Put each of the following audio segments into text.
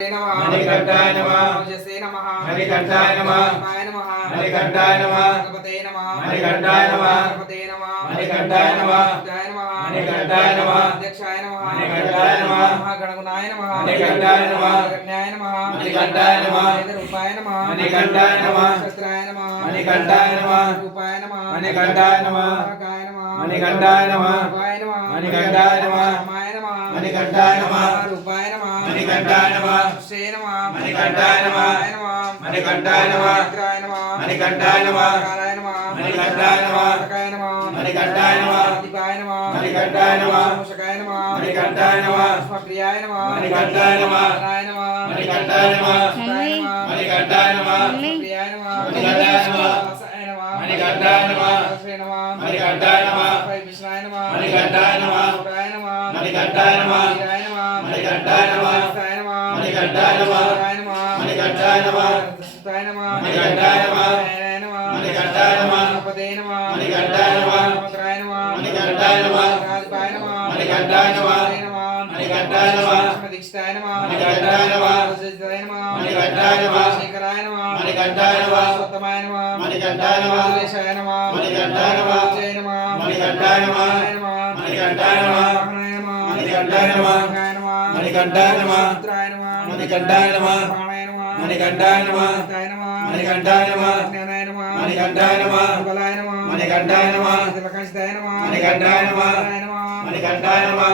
मणिकंठाय नमः मणिकंठाय नमः मणिकंठाय नमः मणिकंठाय नमः मणिकंठाय नमः मणिकंठाय नमः अध्यक्षाय नमः मणिकंठाय नमः महागणगुणाय नमः मणिकंठाय नमः गण्याय नमः मणिकंठाय नमः वेदरूपाय नमः मणिकंठाय नमः शस्त्राय नमः मणिकंठाय नमः रूपाय नमः मणिकंठाय नमः मणिकंठाय नमः मणिकंठाय नमः मणिकंठाय नमः रूपाय नमः मणिकंठाय नमः श्री नमः मणिकंठाय नमः मणिकंठाय नमः मणिकंठाय नमः कालाय नमः मणिकंठाय नमः काय नमः मणिकंठाय नमः दीपाय नमः मणिकंठाय नमः मूषकाय नमः मणिकंठाय नमः प्रियाय नमः मणिकंठाय नमः नारायण नमः मणिकंठाय नमः मणिकंठाय नमः प्रियाय नमः मणिकंठाय नमः मणिकंठाय नमः श्री नमः मणिकंठाय नमः विष्णाय नमः मणिकंठाय नमः पुराय नमः मणिकंठाय नमः मणिकंठाय नमः मणिकंठाय नमः मणिकंठाय नमः सुताय नमः मणिकंठाय नमः मणिकंठाय नमः पदे नमः मणिकंठाय नमः पुत्राय नमः मणिकंठाय नमः राजपाय नमः मणिकंठाय नमः मणिकंठाय नमः दीक्षिताय नमः मणिकंठाय नमः सजिताय नमः मणिकंठाय नमः शेखराय नमः मणिकंठाय नमः सतमाय नमः मणिकंठाय नमः सुरेशाय नमः मणिकंठाय नमः जय नमः मणिकंठाय नमः मणिकंठाय नमः मणिकंठाय नमः मणिकंठाय नमः मणिकंठाय नमः मणिकंठाय नमः मणिकंठाय नमः ज्ञानाय नमः मणिकंठाय नमः बलाय नमः मणिकंठाय नमः प्रकाशदाय नमः मणिकंठाय नमः मणिकंठाय नमः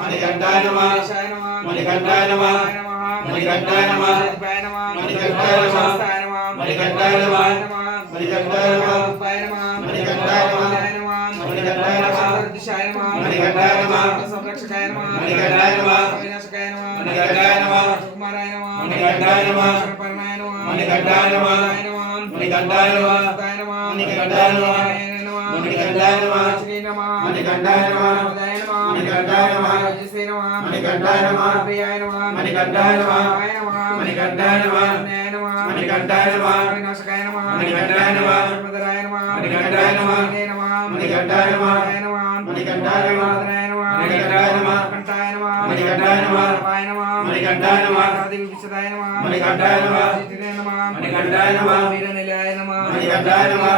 मणिकंठाय नमः मणिकंठाय नमः मणिकंठाय नमः मणिकंठाय नमः मणिकंठाय नमः मणिकंठाय नमः मणिकंठाय नमः मणिकंठाय नमः दिशाय नमः मणिकंठाय नमः संरक्षकाय नमः मणिकंठाय नमः विनाशकाय नमः मणिकंठाय नमः कुमाराय नमः मणिकंठाय नमः परमाय नमः मणिकंठाय नमः मणिकंठाय नमः मणिकंठाय नमः मणिकंठाय नमः श्री नमः मणिकंठाय नमः उदय नमः मणिकंठाय नमः जय नमः मणिकंठाय नमः प्रियाय नमः मणिकंठाय नमः मणिकंठाय नमः न्याय नमः मणिकंठाय नमः विनाशकाय नमः मणिकंठाय नमः मदराय नमः मणिकंठाय नमः मणिकंठाय नमः मणिकंठाय नमः मणिकंठाय नमः कंठाय नमः मणिकंठाय नमः पाय नमः मणिकंठाय नमः आदि विशदाय नमः मणिकंठाय नमः जितिने नमः मणिकंठाय नमः वीरनिलयाय नमः मणिकंठाय नमः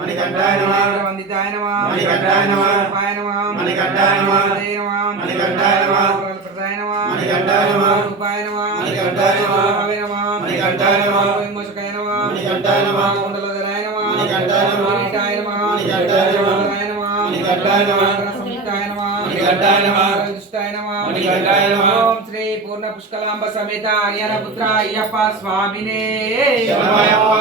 मणिकंठाय नमः वंदिताय नमः मणिकंठाय नमः पाय नमः मणिकंठाय नमः जय नमः मणिकंठाय नमः प्रदाय नमः मणिकंठाय नमः रूपाय नमः मणिकंठाय नमः भावे नमः मणिकंठाय नमः विमोचकाय नमः मणिकंठाय नमः कुंडलधराय नमः मणिकंठाय नमः मणिकंठाय नमः मणिकंठाय नमः मणिकंठाय नमः संयुक्ताय नमः मणिकंठाय नमः दुष्टाय नमः मणिकंठाय नमः ओम श्री पूर्ण पुष्कलांब समेत आर्यन पुत्र अय्यप्प स्वामिने शरणमయ్యప్ప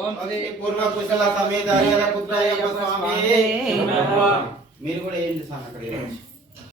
ఓం శ్రీ పూర్ణ పుష్కల సమేత ఆర్యన పుత్ర అయ్యప్ప స్వామి మీరు కూడా ఏం చేస్తాను అక్కడ